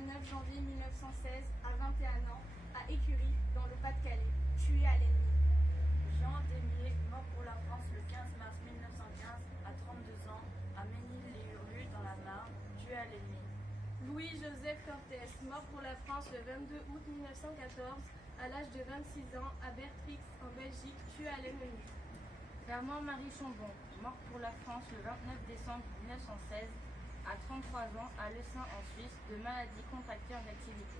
9 janvier 1916, à 21 ans, à Écurie, dans le Pas-de-Calais, tué à l'ennemi. Jean Démier, mort pour la France le 15 mars 1915, à 32 ans, à Ménil-les-Hurlus, dans la Marne, tué à l'ennemi. Louis-Joseph Cortés, mort pour la France le 22 août 1914, à l'âge de 26 ans, à Bertrix, en Belgique, tué à l'ennemi. Fernand-Marie Chambon, mort pour la France le 29 décembre 1916, à 33 ans, à Lessin en Suisse, de maladies contractées en activité.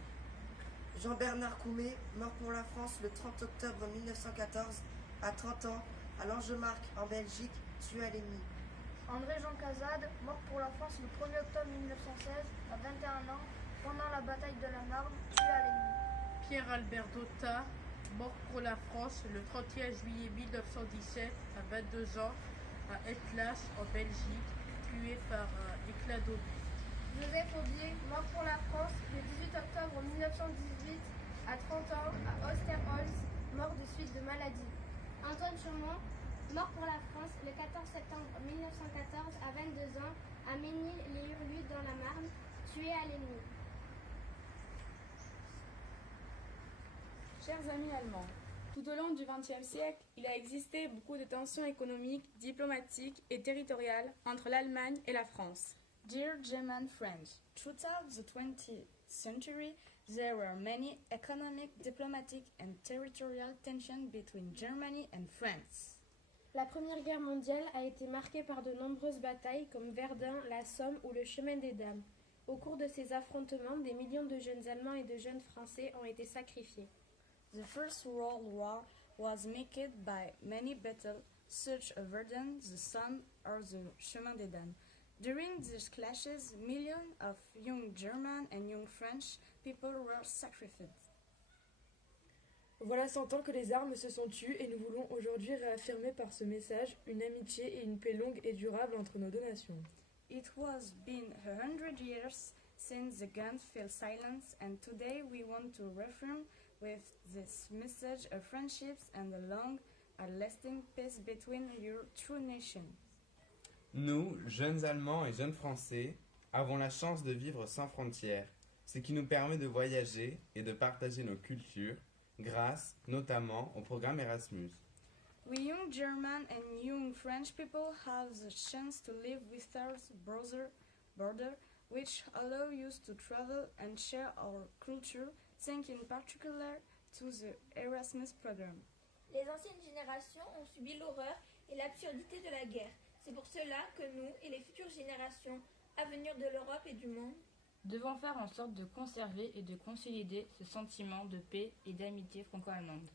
Jean-Bernard Coumet, mort pour la France le 30 octobre 1914, à 30 ans, à Langemarck, en Belgique, tué à l'ennemi. André-Jean Cazade, mort pour la France le 1er octobre 1916, à 21 ans, pendant la bataille de la Marne, tué à l'ennemi. Pierre-Albert Dotta, mort pour la France le 31 juillet 1917, à 22 ans, à Etlas, en Belgique, tué par éclat d'obus. Joseph Aubier, mort pour la France le 18 octobre 1918, à 30 ans, à Osterholz, mort de suite de maladie. Antoine Chaumont, mort pour la France le 14 septembre 1914, à 22 ans, à Ménil-les-Hurlus, dans la Marne, tué à l'ennemi. Chers amis allemands, tout au long du XXe siècle, il a existé beaucoup de tensions économiques, diplomatiques et territoriales entre l'Allemagne et la France. Dear German friends, throughout the 20th century, there were many economic, diplomatic and territorial tensions between Germany and France. La Première Guerre mondiale a été marquée par de nombreuses batailles comme Verdun, la Somme ou le Chemin des Dames. Au cours de ces affrontements, des millions de jeunes Allemands et de jeunes Français ont été sacrifiés. The First World War was marked by many battles, such as Verdun, the Somme, or the Chemin des Dames. During these clashes, millions of young German and young French people were sacrificed. Voilà 100 ans que les armes se sont tues et nous voulons aujourd'hui réaffirmer par ce message une amitié et une paix longue et durable entre nos deux nations. It was been 100 years since the guns fell silent, and today we want to reaffirm with this message of friendships and a long and lasting peace between your two nations. Nous, jeunes Allemands et jeunes Français, avons la chance de vivre sans frontières, ce qui nous permet de voyager et de partager nos cultures, grâce notamment au programme Erasmus. We young German and young French people have the chance to live without border, which allow us to travel and share our culture, thanks in particular to the Erasmus program. Les anciennes générations ont subi l'horreur et l'absurdité de la guerre. C'est pour cela que nous et les futures générations à venir de l'Europe et du monde devons faire en sorte de conserver et de consolider ce sentiment de paix et d'amitié franco-allemande.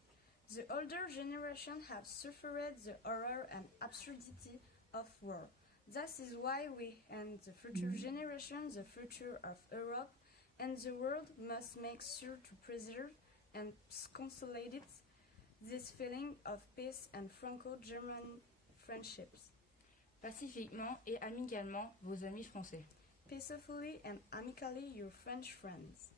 The older generation have suffered the horror and absurdity of war. That is why we and the future generation, the future of Europe and the world must make sure to preserve and consolidate this feeling of peace and Franco-German friendships. Pacifiquement et amicalement, vos amis français. Peacefully and amically, your French friends.